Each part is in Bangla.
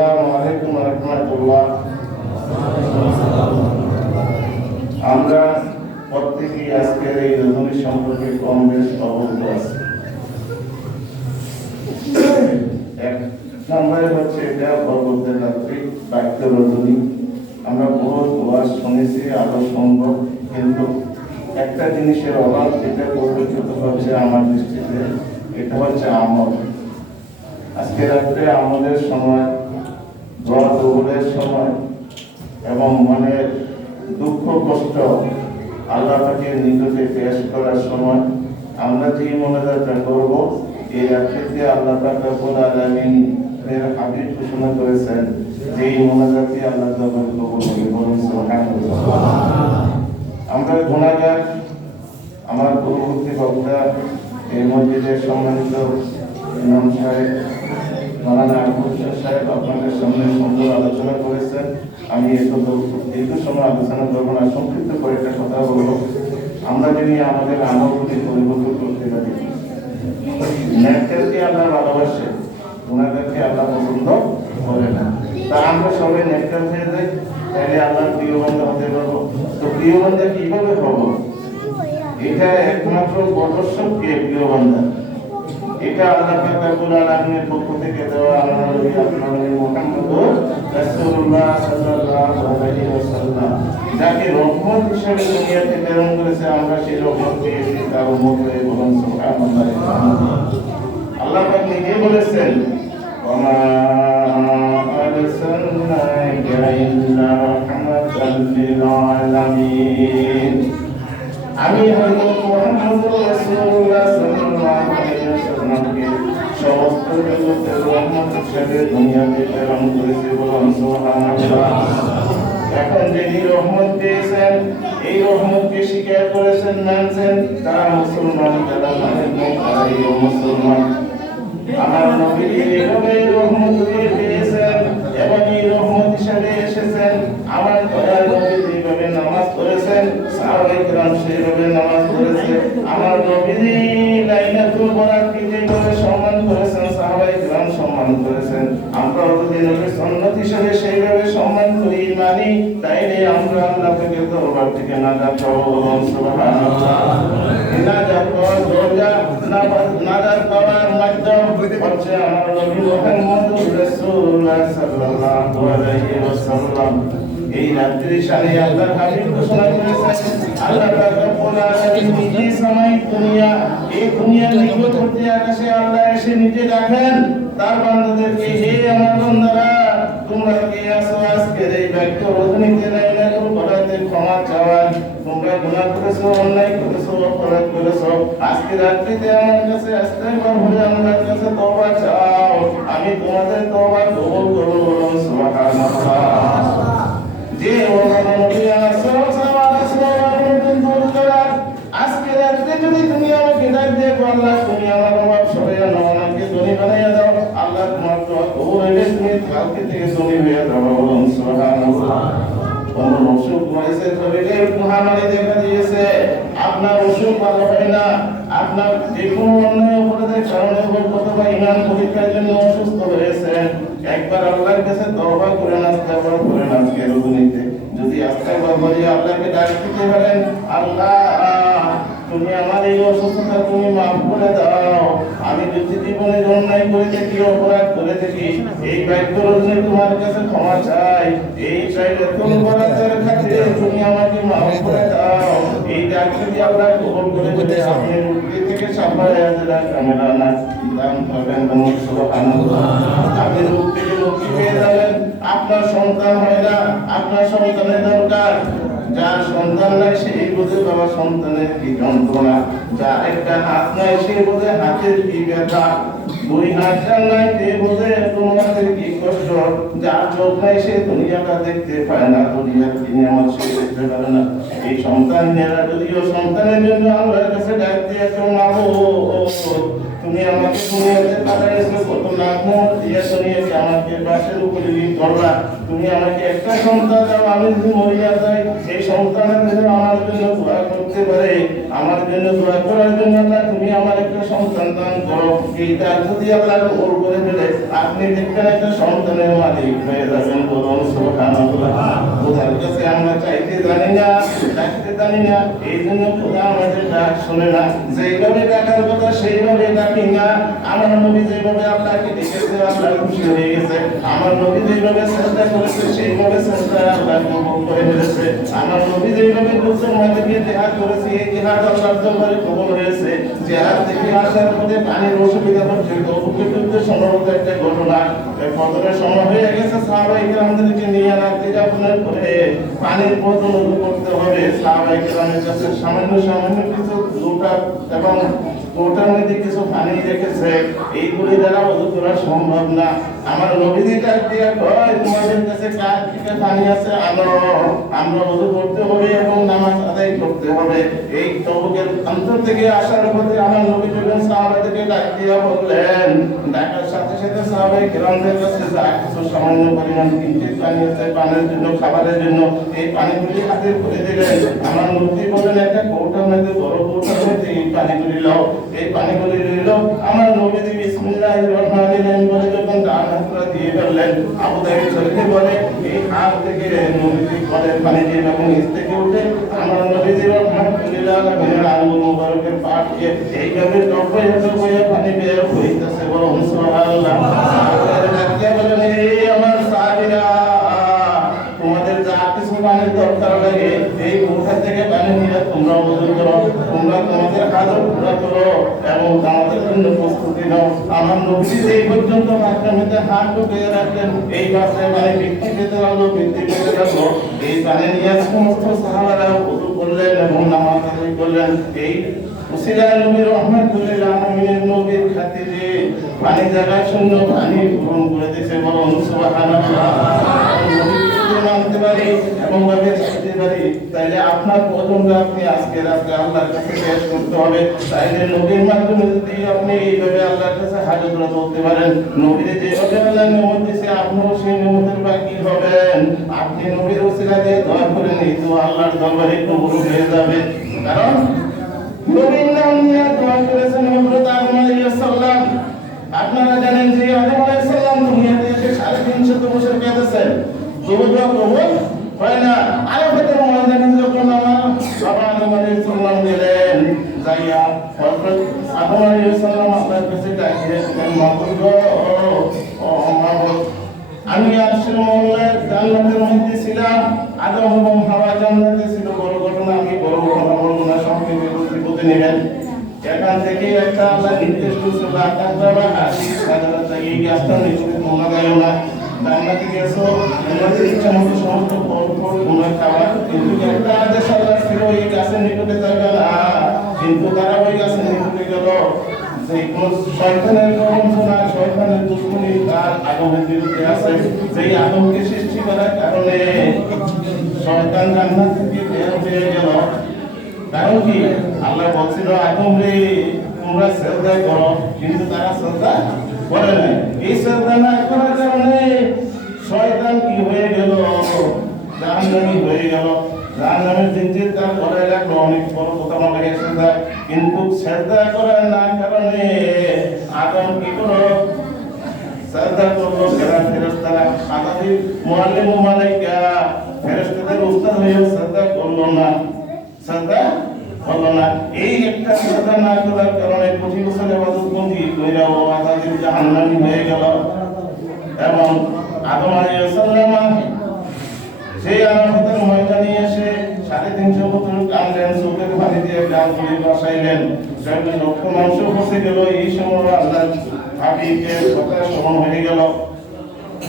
আসসালামু আলাইকুম ওয়া রাহমাতুল্লাহ। আমরা প্রত্যেকেই আজকের এই রজনী সম্পর্কে কম বেশ অবগত আছি। এক নম্বরে হচ্ছে এটা পরবর্তী রাত্রি বাক্য রজনী। আমরা বহুত ওয়াজ শুনেছি, আরো সম্ভব, কিন্তু একটা জিনিসের অভাব যেটা পরিলক্ষিত হচ্ছে আমার দৃষ্টিতে, এটা হচ্ছে আমল। আজকে রাত্রে আমলের সময়, দোয়া কবুলের সময় এবং মনের দুঃখ কষ্ট আল্লাহ পাকের নিকটে পেশ করার সময় আমরা যে মোনাজাতটা করব, এই রাত্রিতে আল্লাহ পাক রব্বুল আলামিন এর হাবিব ঘোষণা করেছেন যে এই মোনাজাতটি আল্লাহ দরবারে কবুল হবে। বলুন সুবহানাল্লাহ। আমরা গুনাহগার। আমার পূর্ববর্তী বক্তা এই মসজিদের সম্মানিত ইমাম সাহেব মাওলানা আবুল সাহেব আপনাদের সামনে সুন্দর আলোচনা করেছেন। আমি দীর্ঘ সময় আলোচনা করবো না, সংক্ষিপ্ত করে একটা কথা বলবো। আমরা যদি আমাদের আমলগুলি পরিবর্তন করতে পারি, নেককারকে আল্লাহ ভালোবাসে, গুনাহগারকে আল্লাহ পছন্দ করে না। তা আমরা সবাই নেককার হয়ে যাই, তাহলে আল্লাহর প্রিয় বান্দা হতে পারবো। তো প্রিয় বান্দা কিভাবে হবো? এটা একমাত্র প্রদর্শক কে? প্রিয় বান্দা। এটা আল্লাহ পাক রব্বুল আলামিনের পক্ষ থেকে দেওয়া আমার নবী আপনার নবী মুহাম্মদ রাসূলুল্লাহ সাল্লাল্লাহু আলাইহি ওয়াসাল্লাম, যাকে রহমত হিসেবে দুনিয়াতে প্রেরণ করেছে। আমরা সেই রহমত পেয়েছি তার উম্মত হয়ে। বলুন সুবহানাল্লাহ। আল্লাহ পাক নিজে বলেছেন, ওয়া মা আরসালনাকা ইল্লা রাহমাতাল লিল আলামিন। আমি হযরত মুহাম্মদ রাসূলুল্লাহ সাল্লাল্লাহু আলাইহি ওয়াসাল্লামকে সমস্ত জগতের রহমত হিসেবে দুনিয়াতে প্রেরণ করেছি। বলুন সুবহানাল্লাহ। এখন যিনি রহমত পেয়েছেন, এই রহমতকে স্বীকার করেছেন, মানছেন, তারা মুসলমান। যারা মানেন নাই তারাই মুসলমান। আমার নবী এইভাবে রহমত পেয়েছেন এবং এই রহমত হিসেবে এসেছেন। আমার দয়ার নবী যেভাবে নামাজ পড়েছেন, সাহাবায়ে কেরাম সেইভাবে নামাজ পড়েছে। আমার নবী লাইলাতুল বরাতকে যেভাবে সম্মান করেছেন, সাহাবায়ে কেরাম সম্মান করেছেন। আমরা যদি নবীর সুন্নাত হিসেবে সেইভাবে সম্মান করি, মানি, তাইলে আমরা আল্লাহ পাকের দরবার থেকে নাজাত পাবো। সুবহানাল্লাহ। নাজাত পাওয়ার দরজা, নাজাত পাওয়ার মাধ্যম হচ্ছে আমার নবী মুহাম্মদ রাসূলুল্লাহ সাল্লাল্লাহু আলাইহি ওয়াসাল্লাম। এই রাত্রি সারে আল্লাহর হাবিব ঘোষণা করেছেন, আল্লাহ পাক রব্বুল আলামিন নিজে সামায়িক দুনিয়া, এই দুনিয়ার নিকটবর্তী আকাশে আল্লাহ এসে নিজে ডাকেন তার বান্দাদেরকে, হে আমার বান্দারা, তোমরা কে আছো আজকের এই বাক্য রজনীতে লাইলাতুল বরাতে ক্ষমা চাওয়ার? তোমরা গুনাহ করেছো, অন্যায় করেছো, অপরাধ করেছো, আজকে রাত্রিতে আমার কাছে ইস্তেগফার করে আমার কাছে তওবা চাও, আমি তোমাদের তওবা কবুল করব। বলুন সুবহানাল্লাহ। যে নবী আজকে রাত্রে যদি তুমি আমাকে ডাক দিয়ে আল্লাহ তুমি আমার অভাব সরিয়ে নাও, আমাকে ধনী বানাইয়া দাও, আল্লাহ তোমার দোয়া কবুল হইলে তুমি কালকে থেকে ধনী হয়ে যাবে। বলুন সুবহানাল্লাহ। কোন অসুখ হয়েছে, শরীরে মহামারী দেখা দিয়েছে, আপনার অসুখ ভালো হয় না, আপনার যে কোনো অন্যায় অপরাধের কারণে অথবা ইমান পরীক্ষার জন্য অসুস্থ হয়েছেন, একবার আল্লাহর কাছে তওবা করেন, ইস্তেগফার করেন। আজকে রজনীতে যদি ইস্তেগফার করে আল্লাহকে ডাক দিতে পারেন, আল্লাহ তুমি আমার এই অসুস্থতা তুমি মাফ করে দাও, আমি যদি জীবনে অন্যায় করে থাকি, অপরাধ করে থাকি, এই বাক্য রজনী তোমার কাছে ক্ষমা চাই, এই লাইলাতুল বরাতের খাতিরে তুমি আমাকে মাফ করে দাও। এই ডাক যদি আল্লাহ কবুল করে দিতে আপনি মুক্তি থেকে সাফায়ে আজরা কামেলানা দান করবেন। সুবহানাল্লাহ। আপনি মুক্তি পেয়ে যাবেন। আপনার সন্তান হয় না, আপনার সন্তানের দরকার। যার সন্তান নাই সেই বোঝে বাবা সন্তানের কি যন্ত্রণা, যার একটা হাত নাই সে বোঝে হাতের কি ব্যথা, দুই হাত নাই সে বোঝে তোমাদের কি কষ্ট, যার চোখ নাই সে দুনিয়াটা দেখতে পায় না, দুনিয়ার কি নিয়ামত সে দেখতে পারে না। এই সন্তানেরা যদিও সন্তানের জন্য আল্লাহর কাছে ডাক দিয়েছে, মাগো তুমি আমাকে দুনিয়াতে পাঠাইছো কত লাখ মোহর দিয়ে দুনিয়াতে আমাকে বাসের উপরে করলা। তুমি আমাকে একটা সন্তান দাও, আমি যদি মরিয়া যাই এই সন্তানের জন্য আমার জন্য দোয়া করতে পারে, আমার জন্য দোয়া করার জন্য আল্লাহ তুমি আমার একটা সন্তান দান করো। এইটা যদি আল্লাহ কবুল করে দিলে আপনি দেখবেন একটা সন্তানের মালিক হয়ে যাবেন। বলুন সুবহানাল্লাহ। খোদার কাছে আমরা চাইতে জানি না, ডাকতে জানি না, এই জন্য খোদা আমাদের ডাক শোনে না। যেইভাবে ডাকার কথা সেইভাবে ডাকি না। আমার নবী যেভাবে আল্লাহকে ডেকেছে আল্লাহ খুশি হয়ে গেছে। আমার নবী যেভাবে চেষ্টা করেছে সেইভাবে চেষ্টা আল্লাহ কবুল করে নিয়েছে। আমার নবী যেভাবে গোসল মধ্যে গিয়ে জিহাদ করেছে এই জিহাদ আল্লাহর দরবারে কবুল হয়েছে। জিহাদ থেকে আসার পথে পানির অসুবিধা হচ্ছে, তবুকে যুদ্ধ সম্ভবত একটা ঘটনা। ফজরের সময় হয়ে গেছে, সাহাবায়ে কেরামদেরকে নিয়ে রাত্রি যাপনের পরে পানির বোতল করতে হবে। সাহাবায়ে কেরামের কাছে সামান্য কিছু লোটা এবং ওটার মধ্যে কিছু পানি রেখেছে, এইগুলি দ্বারা ওযু করা সম্ভব না। আমার নবীজি ডাক দিয়ে কয় তোমাদের কাছে কার থেকে পানি আছে আনো, আমরা ওযু করতে হবে এবং নামাজ আদায় করতে হবে। এই তবুকের অন্তর থেকে আসার পথে আমার নবী যখন সাহাবাদেরকে ডাক দিয়ে বললেন, ডাকার সাথে সাথে সাহাবায়ে কেরামদের কাছে যা কিছু সামান্য পরিমাণ কিঞ্চিত পানি আছে পানের জন্য খাবারের জন্য এই পানিগুলি হাতে করে দিলেন। আমার নবী বলেন একটা কৌটার মধ্যে বড় কৌটার মধ্যে এই পানিগুলি লাও। এই পানিগুলি নিল, আমার নবীজি বিসমিল্লাহির রহমানির রহিম বলে যখন ডান হাতটা দিয়ে ফেললেন, আবু দাউদ শরীফে বলে এই হাত থেকে নবীজি কলের পানি দিয়ে এবং নিচ থেকে উঠে আমার নবীজি রহমাতুল্লাহ আলাইহির আঙ্গুল মুবারকের পাট দিয়ে এইভাবে টপে পানি বের হইতেছে। বলুন সুবহানাল্লাহ। বলেন এই আমার সাহাবীরা তোমাদের যা কিছু পানির দরকার লাগে এই কৌটা থেকে পানি নিয়ে তোমরা ওযু করো, তোমরা তোমাদের হাজত পুরা করো এবং আমাদের জন্য প্রস্তুতি নাও। আমার নবী এই পর্যন্ত মাধ্যমে হাত ঢুকিয়ে রাখলেন, এই বাসায় পানি বৃদ্ধি পেতে লাগলো, বৃদ্ধি পেতে লাগলো। এই পানি নিয়ে সমস্ত সাহাবারা ওযু করলেন এবং নামাজ আদায় করলেন। এই উসিলায় নবী রহমাতুল্লাহ আলামিনের নবীর খাতিরে পানি জায়গায় শূন্য পানি পূরণ করে দিয়েছে। বলুন সুবহানাল্লাহ। মানতে পারি এবং ভাবে থাকতে পারি, তাইলে আপনার প্রয়োজনটা আপনি আজকে রাতে আল্লাহর কাছে পেশ করতে হবে। তাইলে নবীর মাধ্যমে যদি আপনি এইভাবে আল্লাহর কাছে হাজতরা বলতে পারেন, নবীর যেভাবে আল্লাহ নিয়ামত দিয়েছে আপনিও সেই নিয়ামতের বাকি হবেন। আপনি নবীর ওসিলা দিয়ে দোয়া করেন, এই তো আল্লাহর দরবারে কবুল হয়ে যাবে। কারণ নবীর নাম নিয়ে দোয়া করেছেন হযরত আদম আলাইহিস সালাম। আপনারা জানেন যে আদম আলাইহিস সালাম দুনিয়াতে এসে 350 বছর কেটেছেন, দোয়া কবুল হয় না। আরাফাতের ময়দানে যখন আমার বাবা আদম আলাইহিস সালাম গেলেন, যাইয়া হযরত আদম আলাইহিস সালাম আল্লাহর কাছে ডাকিয়েছিলেন, মাবুদ ও মাবুদ, আমি আরশের মওলার জান্নাতের মধ্যে ছিলাম, আদম এবং হাওয়া জান্নাতে ছিল। বড় ঘটনা, আমি বড় ঘটনা বলবো না, সংক্ষেপে বুঝতে নেবেন। এখান থেকে একটা আল্লাহ নির্দেশ করছিল, আকাশ বাবা হাসিস সাজারা এই গাছটা নিচে তোমরা গায়ো না, জান্নাতে গেছো তোমাদের ইচ্ছা মতো সমস্ত ফল তোমরা খাওয়া, কিন্তু একটা আদেশ আল্লাহ ছিল এই গাছের নিকটে যাবে না। কিন্তু তারা ওই গাছের নিকটে গেল। সেই কোন শয়তানের প্রবঞ্চনা, শয়তানের দুশ্মনী তার আদমের বিরুদ্ধে আছে। সেই আদমকে সৃষ্টি করার কারণে শয়তান জান্নাত থেকে বের হয়ে গেল। কারণ কি আল্লাহ বলছিল আদম রে তোমরা সিজদা করো, কিন্তু তারা সিজদা করে নাই। এই সিজদা না করার কারণে শয়তান কি হয়ে গেল, জাহান্নামী হয়ে গেল। জাহান্নামের জিনজির তার গলায় লাগলো, অনেক বড় কথা না লাগে সিজদা, কিন্তু সিজদা করার না কারণে আদম কি করলো, সিজদা করলো। ফেরেশতারা আদাবি মুআল্লিম মালাইকা ফেরেশতাদের উস্তাদ হয়ে সিজদা করলো না, সিজদা হলো না। এই একটা সিজদা না করার কারণে 25 বছর ইবাদত বন্দী কইরা ও আদাবি জাহান্নামী হয়ে গেল। এবং আদম আলাইহিস সালাম সেই আরাফাতের ময়দানে এসে 350 বছর কাঁদলেন, চোখের পানি দিয়ে গাল দিয়ে বাসাইলেন, শরীরে রক্ত মাংস ফসে গেল। এই সময় আল্লাহ হাবিবের কথা স্মরণ হয়ে গেল।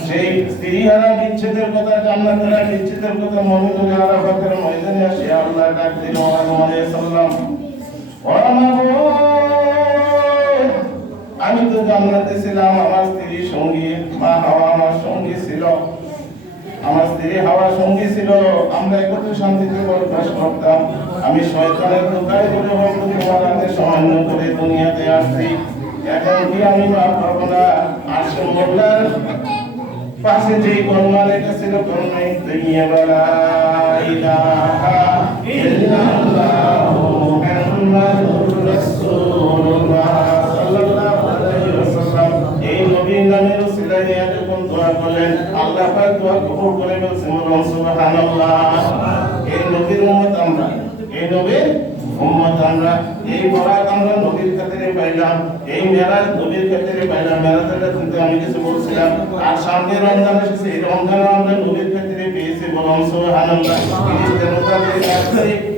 সেই স্ত্রীহারা বিচ্ছেদের কথা, জান্নাতের বিচ্ছেদের কথা মনে করে আরাফাতের ময়দানে এসে আল্লাহ ডাক দিল আদম আলাইহিস সালাম, ও মাবুদ, আমি তো জান্নাতে ছিলাম, আমার স্ত্রী সঙ্গী মা হাওয়া আমার সঙ্গী ছিল, আমার স্ত্রী হাওয়া সঙ্গী ছিল, আমরা একত্রে শান্তিতে বসবাস করতাম। আমি শয়তানের ধোঁকায় পড়ে হয়তো তোমার হাতে সামান্য করে দুনিয়াতে আসছি। এখন কি আমি মাফ পাবো না? আর মোল্লার পাশে যে কলমা লেখা ছিল কলমাই দুনিয়া ইলাহা ইল্লাল্লাহু মুহাম্মাদুর রাসূলুল্লাহ সাল্লাল্লাহু আলাইহি ওয়াসাল্লাম এই নবীর নামের উসিলায় এতক্ষণ দোয়া করলেন, আল্লাহ পাক দোয়া কবুল করে বলছেন সুবহানাল্লাহ। এই নবীর উম্মত আমরা, এই নবীর উম্মত আমরা, এই বরাত আমরা নবীর খাতিরে পাইলাম, এই মেরাজ নবীর খাতিরে পাইলাম। মেরাজটা কিন্তু আমি কিছু বলছিলাম, আর সামনে রমজান এসেছে, এই রমজানও আমরা নবীর খাতিরে পেয়েছি, বলুন সুবহানাল্লাহ।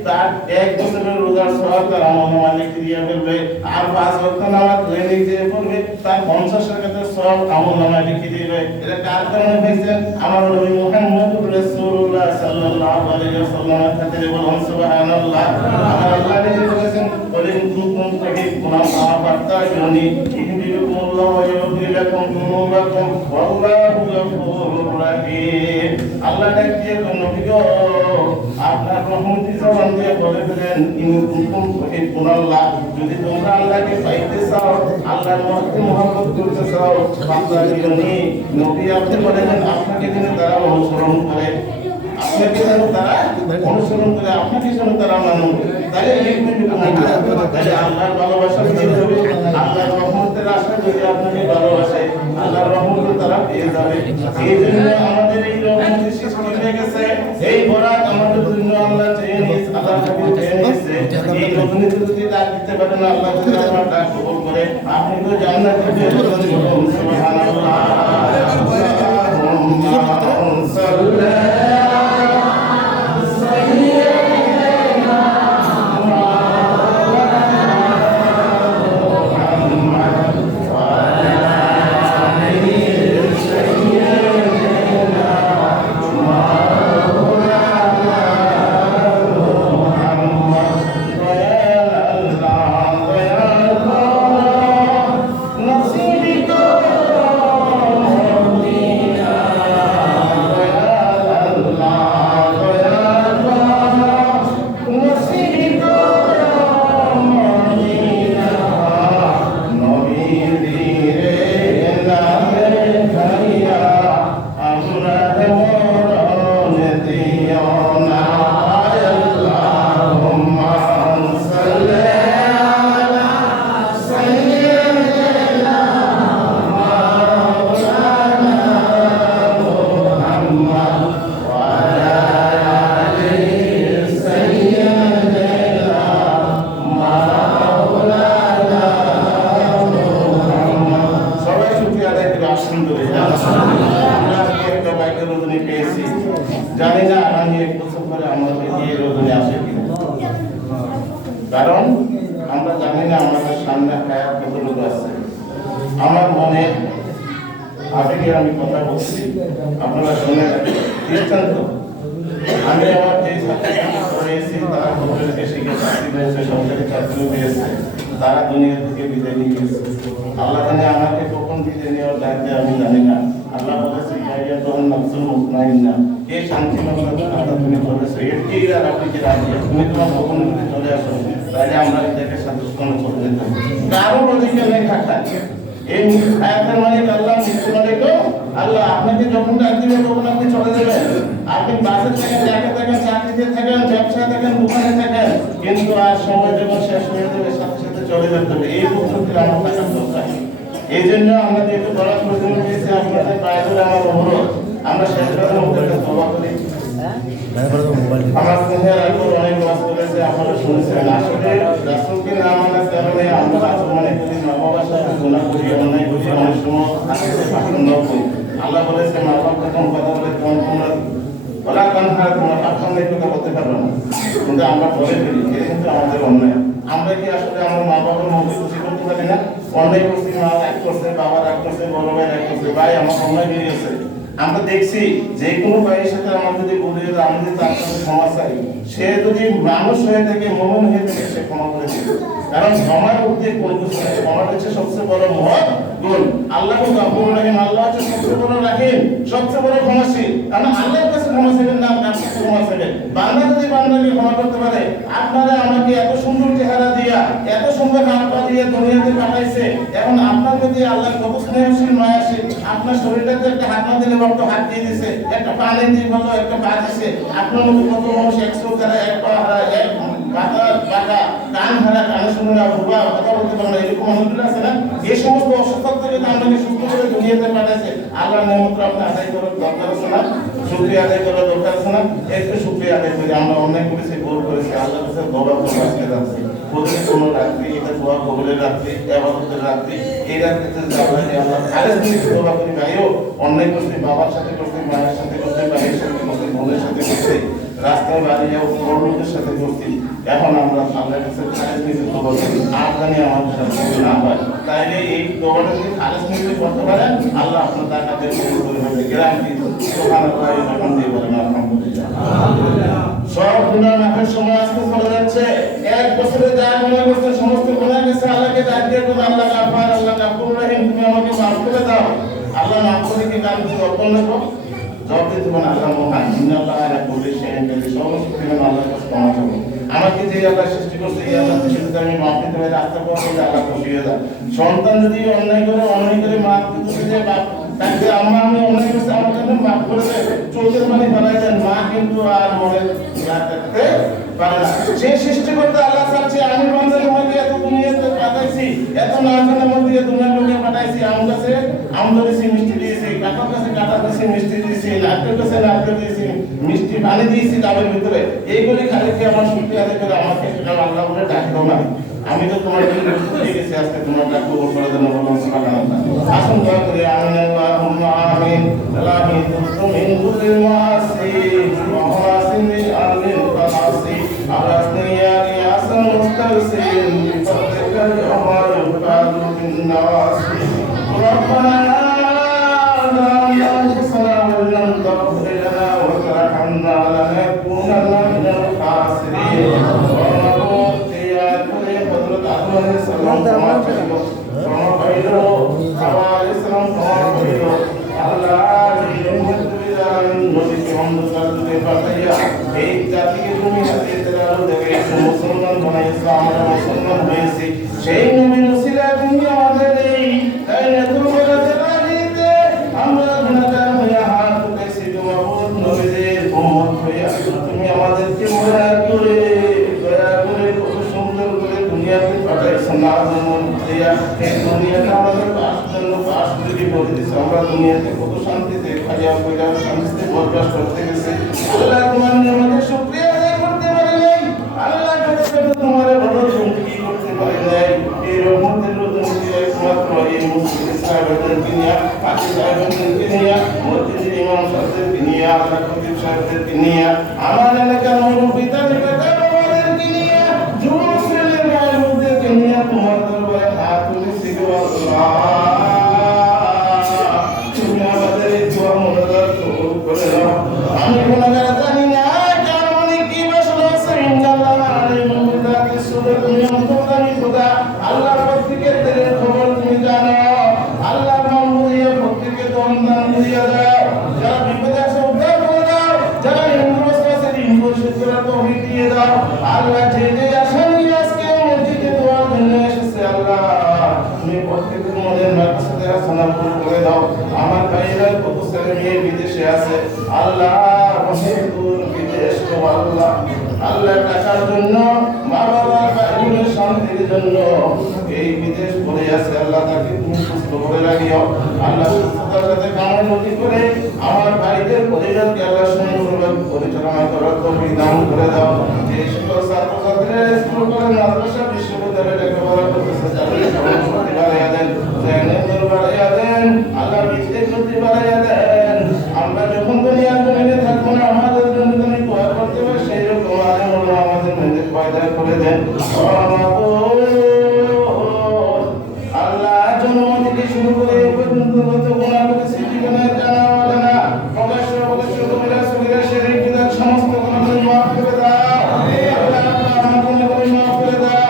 তার এক বছরের রোজার সওয়াব তার আমল লিখে দিয়ে ফেলবে, আর 5 ওয়াক্ত নামাজ দৈনিক যে পড়বে তার 50 টাকার সওয়াব আমল লিখে দিবে। এটা কার কারণে হয়েছে? আমার নবী মুহাম্মদুর রাসূলুল্লাহ সাল্লাল্লাহু আলাইহি ওয়াসাল্লামের খাতিরে, বলুন সুবহানাল্লাহ। আমার আল্লাহ নিজে বলেছেন, বলেন কুনতুম তুহিব্বুনাল্লাহ ফাত্তাবিউনি ইউহিব্বুকুমুল্লাহু ওয়া ইয়াগফির লাকুম যুনুবাকুম ওয়াল্লাহু গফুরুর রাহিম। আল্লাহ ডাকিয়ে নবী গো, আপনার রহমতি জবান দিয়ে বলে দিলেন, কুনতুম তুহিব্বুনাল্লাহ, যদি তোমরা আল্লাহকে পাইতে চাও, আল্লাহর মহব্বত করতে চাও, ফাত্তাবিউনি, নবী আপনি বলেন আপনাকে যেন তারা অনুসরণ করে, আপনাকে যেন তারা অনুসরণ করে, আপনাকে যেন তারা মানুন। তাহলে আল্লাহর ভালোবাসা পেয়ে যাবে, আল্লাহর রহমতের আশা যদি আপনাকে ভালোবাসে, আল্লাহর রহমত তারা পেয়ে যাবে। এই জন্য আমাদের এই রহমতের সৃষ্টি হয়ে গেছে, এই বরাত আমাদের জন্য আল্লাহ চেয়ে নিয়েছে, আল্লাহ চেয়ে নিয়েছে। এই রজনীতে যদি ডাক দিতে পারেন, আল্লাহ যদি আপনার ডাক কবুল করে, আপনি তো জান্নাতে পেয়ে যাবেন। সুবহানাল্লাহ। জানি না আমি 1 বছর পরে আমাদের এই রোজনে আসে কিনা, কারণ আমরা জানি না আমাদের সামনে হায়াত কতটুকু আছে। আমার মনে আবেগে আমি কথা বলছি, আপনারা শুনে খ্রিস্টান তো, আমি আমার যে ছাত্রীরা পড়েছি তারা হোটেলে এসে গিয়ে চাকরি পেয়েছে, সরকারি চাকরি পেয়েছে, তারা দুনিয়া থেকে বিদায় নিয়ে গেছে। আল্লাহ জানে আমাকে কখন বিদায় নেওয়ার দায়িত্ব আমি জানি না। আল্লাহ বলেছে ইয়া তখন নাফসুল মুতমাইন্না, কে শান্তি আল্লাহ তুমি বলেছো এর কি আর আপনি কি রাজি, তুমি তোমার কখন যদি চলে আসো, তাহলে আমরা এটাকে সন্তুষ্ট করে দিতাম। কারো অধিকার নেই থাকা। এই আয়াতের মালিক আল্লাহ, মৃত্যু মালিক আল্লাহ। আপনাকে যখন ডাক দিবে তখন আপনি চলে যাবেন। আপনি বাসে থাকেন, জায়গা থাকেন, চাকরিতে থাকেন, ব্যবসায় থাকেন, দোকানে থাকেন, কিন্তু আর সময় যখন শেষ হয়ে যাবে সাথে সাথে চলে যেতে হবে। এই পদ্ধতির আমার থাকার দরকার। এই জন্য আমরা যেহেতু বলার প্রয়োজন হয়েছে, আপনাদের বাইরে আমার অনুরোধ, আমরা শেষবারের মধ্যে একটা তওবা করি। আমার স্নেহের আল্লাহ অনেক ওয়াজ করেছে, আপনারা শুনেছেন। আসলে রাসূলকে না মানার কারণে আমরা মনে করি নববাসা গুনাহ করি, অন্যায় করি, অনেক সময় আসলে পছন্দ করি। আল্লাহ বলেছে মা বাবা যখন কথা বলে তখন তোমরা বলা কানহার তোমরা পাঠানো কথা বলতে পারবে না, কিন্তু আমরা বলে ফেলি, এটা কিন্তু আমাদের অন্যায়। আমরা কি আসলে আমার মা বাবার মধ্যে খুশি করতে পারি না? অন্যায় করছি, মা রাগ করছে, বাবা রাগ করছে, বড় ভাই রাগ করছে, ভাই আমার অন্যায় হয়ে গেছে। আমরা দেখছি যে কোনো ভাইয়ের সাথে আমরা যদি বলি আমি যদি তার সাথে ক্ষমা চাই, সে যদি মানুষ হয়ে থাকে, মুমিন হয়ে থাকে, সে ক্ষমা করে দেবে। কারণ ক্ষমার ঊর্ধ্বে কোনো কিছু নেই। ক্ষমা হচ্ছে সবচেয়ে বড় মহৎ গুণ। আল্লাহ গফুর রহিম, আল্লাহ হচ্ছে সবচেয়ে বড় রাহিম, সবচেয়ে বড় ক্ষমাশীল। কারণ আল্লাহর কাছে ক্ষমা চাইবেন না, আপনার কাছে ক্ষমা চাইবেন। বান্দা যদি বান্দাকে ক্ষমা করতে পারে, আপনারা আমাকে এত সুন্দর চেহারা দিয়া, এত সুন্দর হাত পা দিয়ে দুনিয়াতে পাঠাইছে, এখন আপনার যদি আল্লাহ কত স্নেহশীল মায়াশীল, আপনার শরীরটাতে একটা হাত না দিলে বড় হাত দিয়ে দিছে, একটা পা দিয়ে বললো, একটা পা দিছে, আপনার মতো কত মানুষ 100 যারা এক পা হারা, এক মাথা বাঁকা, কান হারা, কানে শুনে না, ভুবা, কথা বলতে পারে না, এরকম মানুষগুলো আছে না? এই সমস্ত অসুস্থতা থেকে আপনাকে সুস্থ করে দুনিয়াতে পাঠাইছে। আল্লাহ নিয়ামত আপনি আদায় করার দরকার আছে না? শুকরিয়া আদায় করার দরকার আছে না? একটু শুকরিয়া আদায় করি। আমরা অন্যায় করেছি, ভুল করেছি, আল্লাহর কাছে দোয়া করে আজকে যাচ্ছে। প্রতিদিন কোনো রাত্রি, এটা দোয়া কবুলের রাত্রি, ইবাদতের রাত্রি, এই রাত্রিতে যে আল্লাহ খালেস নিয়ে দোয়া করি, ভাইও অন্যায় করছি, বাবার সাথে করছি, মায়ের সাথে করছি, ভাইয়ের সাথে করছি, বোনের সাথে করছি, রাস্তায় বাড়ি যাও বড় লোকের সাথে করছি। এখন আমরা আল্লাহর কাছে খালেস নিয়ে দোয়া করি, আর জানি আমাদের সাথে না হয়, তাইলে এই দোয়াটা যদি খালেস নিয়ে করতে পারেন, আল্লাহ আপনার টাকাতে কবুল করে নেবে, গ্যারান্টি। সুবহানাল্লাহ, এখন দিয়ে বলেন আলহামদুলিল্লাহ। সব গুনাহ মাফের সময় আজকে চলে যাচ্ছে। এক বছরে যা গুনাহ করছে সমস্ত গুনাহ গেছে, আল্লাহকে ডাক দিয়ে বলেন, আল্লাহ গাফার, আল্লাহ গাফুর রহিম, তুমি আমাকে মাফ করে দাও। আল্লাহ মাফ করে কি কাজ অর্পণ করব? জবাব দিতে বলেন, আল্লাহ মহান, ইন্নাল্লাহ আলা কুল্লি শাইইন কাদির, সমস্ত কিছু আল্লাহর কাছে ক্ষমা চাবো। আমাকে যে আল্লাহ সৃষ্টি করছে, এই আল্লাহ সৃষ্টিতে আমি মাফ দিতে পারি, রাস্তা পাওয়া গেলে আল্লাহ খুশি হয়ে যায়। সন্তান যদি অন্যায় করে মাফ দিতে যে বাপ তাকে আম্মা আমি অন্যায় করছি, আমার জন্য মাফ করে দেয়, চোখের মানে ফেলাই দেন, মা কিন্তু আর মনে রাখতে পারে না। সে সৃষ্টি করতে আল্লাহ চাচ্ছে, আমি বান্দা তোমাকে এত দুনিয়াতে পাঠাইছি, এত নাজনের মধ্যে দুনিয়ার লোকে পাঠাইছি, আমার কাছে আম ধরেছি, মিষ্টি দিয়েছি, কাকার কাছে কাটা দিয়েছি, মিষ্টি দিয়েছি, নারকেল কাছে নারকেল দিয়েছি, মিষ্টি পানি দিয়েছি ডাবের ভিতরে, এইগুলি খালি কি আমার শুকরিয়া আদায় করে আমাকে আল্লাহ বলে ডাকলো না? আমি তো তোমার জন্য দিয়ে গেছি, আজকে তোমার ডাক কবুল করে দেন, বলুন সুবহানাল্লাহ। আসুন দোয়া করি, আমিন আল্লাহুম্মা আমিন। লাহি তুসু মিন কুল্লি মাসি ওয়া হাসিনি আমিন ফাসি আলাসনি ইয়া Yasan মুস্তাসিন বিফadlika al-amr qadu bin nasi rabbana ya salamu lam taghfir lana wa tarhamna lanakunanna minal khasirin। এই জাতিকে তুমি মুসলমান বানাইছো, আমরা মুসলমান হয়েছি, সেই নবীর উসিলায় তুমি আমাদের এই আমরা গুনাহগার হয়ে হাত উঠাইছি, তোমার নবীদের উম্মত হইয়া তুমি আমাদেরকে দয়া করে কত সুন্দর করে দুনিয়াতে পাঠাইছো, না জানো দিয়া এই দুনিয়াটা আমাদের পাশ করে বলে দিছো। আমরা দুনিয়াতে কত শান্তিতে খাইয়া পয়লা শান্তিতে বরদাস্ত করতে গেছি। আল্লাহ তোমার নিয়ামতের শুকরিয়া আদায় করতে পারি নাই, আল্লাহ তোমার বড় জিন্দগি করতে পারি নাই। এই রহমতের রোজনী একমাত্র এই মুসলিম সাহেবদেরকে নিয়ে, পাখি সাহেবদেরকে নিয়ে, মসজিদের ইমাম সাহেবদেরকে নিয়ে, আল্লাহ খতিব সাহেবদেরকে নিয়ে, আমার এলাকার মুরব্বী বাবাদেরকে নিয়ে, যুবক ছেলে মেয়েদেরকে নিয়ে তোমার দরবারে হাত তুলেছি গো আল্লাহ। তুমি আমাদের এই দোয়া মনোজাত কবুল করে নাও। আমি গুনাহগার জানি না, কার মনে কি বাসনা আছে, ইনশাআল্লাহ আলাইহিম বিদাতি সুবহান তুমি অন্তর্যামী খোদা, আল্লাহ প্রত্যেকের খবর তুমি জানো। আল্লাহ মামুদিয়া প্রত্যেককে দান দিয়া দাও, যারা বিপদে আছে উদ্ধার করে দাও, যারা ইনগ্রস্ত আছে ঋণগ্রস্ত করার তৌফিক দিয়ে দাও। আল্লাহ যে আশা নিয়ে আজকে মসজিদে দোয়ার জন্য এসেছে, আল্লাহ তুমি প্রত্যেকের মনের মাকসাদে হাসানা পূরণ করে দাও। আমার ভাইরা কত ছেলে মেয়ে বিদেশে আছে, আল্লাহ অনেক দূর বিদেশ গো আল্লাহ, আল্লাহ টাকার জন্য, মা বাবার ভাইবোনের শান্তির জন্য এই বিদেশ পড়ে আছে, আল্লাহ তাকে তুমি সুস্থ করে রাখিও। আল্লাহ সুস্থতার সাথে কামাই করে আমার ভাইদের পরিবারকে আল্লাহ সুন্দরভাবে পরিচালনা করার তৌফিক দান করে দাও। যে সকল ছাত্রছাত্রীরা স্কুল কলেজ মাদ্রাসা বিশ্ববিদ্যালয়ে লেখাপড়া করতেছে, তাদের সমস্যাটি বাড়াইয়া দেন, জ্ঞানের বাড়াইয়া দেন, আল্লাহ বিদ্যুৎ শক্তি বাড়াইয়া দেন। আমরা যখন দুনিয়ার জমিনে থাকবো না, আমাদের জন্য তুমি দোয়া করতে হবে, সেই রকম আলেম ওলামা আমাদের মধ্যে পয়দা করে দেন। আল্লাহ জন্ম থেকে শুরু করে এ পর্যন্ত যত গুনাহ করেছি, জীবনের জানা অজানা, প্রকাশ্য অপ্রকাশ্য কবিরা সগীরা শিরক বিদআত সমস্ত গুনাহ মাফ করে দাও। আল্লাহ আমার গুনাহগুলো মাফ করে দাও।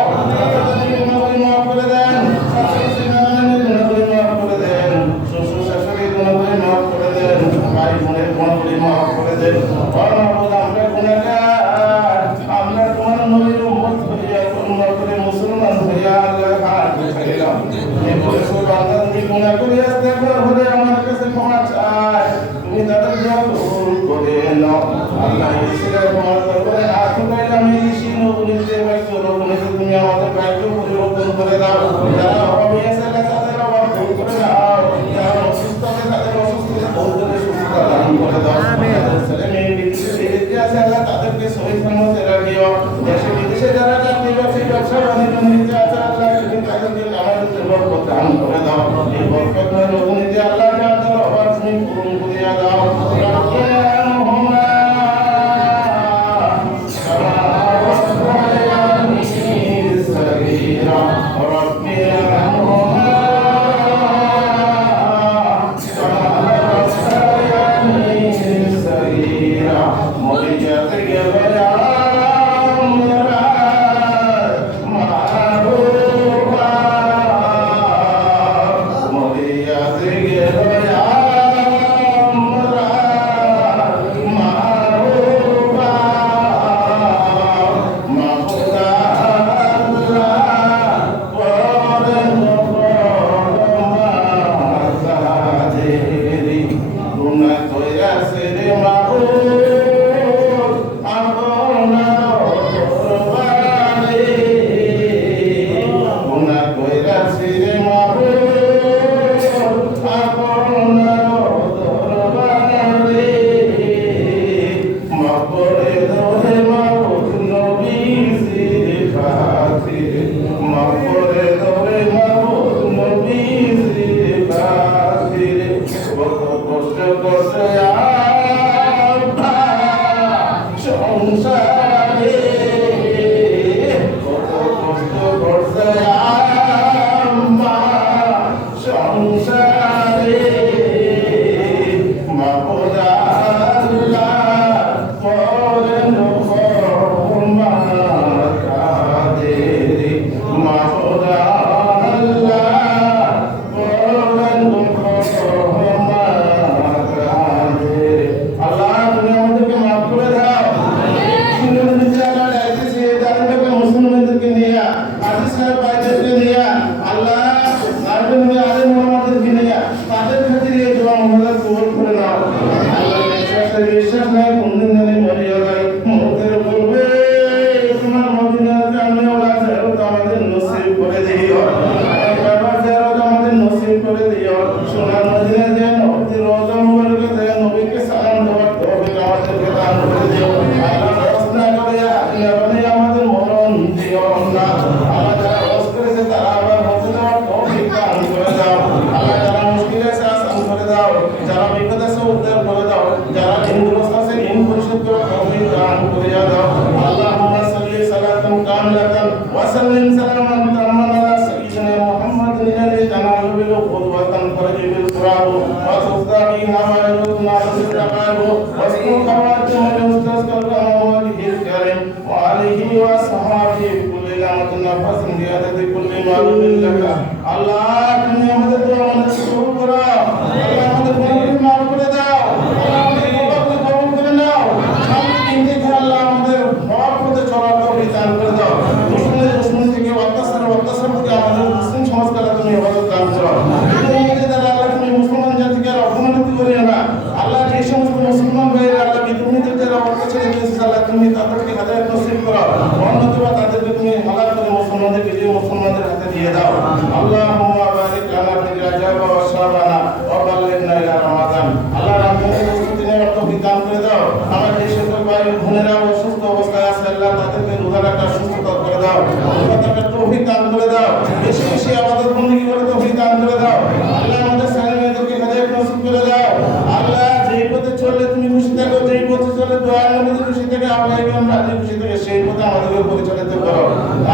দেন। মাহবুব আমরা গুনাহগার, আমরা তোমার নবীর উম্মত হইয়া তোমরা করে মুসলমান হইয়া আল্লাহর হাত ধরিলাম। তুমি বলেছো বান্দা তুমি গুনাহ করে ইস্তেগফার করে আমার কাছে ক্ষমা চায়, তুমি তাদের গুনাহ কবুল করে নাও। আল্লাহ ইসরা তোমার দরবারে হাত উঠাইলাম, এই শিনো গুনিতে বাইতো গুনিতে তুমি আমাদের ভাগ্য পরিবর্তন করে দাও। যারা অভাবী আছে আল্লাহ তাদের অভাব দূর করে দাও, যারা অসুস্থ আছে তাদের অসুস্থতা দূর করে সুস্থতা দান করে দাও। তাদের ছেলে মেয়ে বিদেশে আছে আল্লাহ তাদেরকে সহিহ সালামতে রাখিও। দেশে বিদেশে যারা চাকরি ব্যবসা বাণিজ্য নিতে আছে আল্লাহ তুমি তাদেরকে আমাদের বরকত দান করে দাও। এই বরকতময় রজনীতে আল্লাহ তাদের অভাব তুমি পূরণ করিয়া দাও।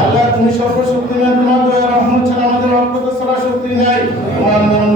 আল্লাহ তুমি সর্বশক্তিমান, তোমার দয়া রহমত ছাড়া আমাদের অজ্ঞতা ছাড়া শক্তি নাই। তোমার নাম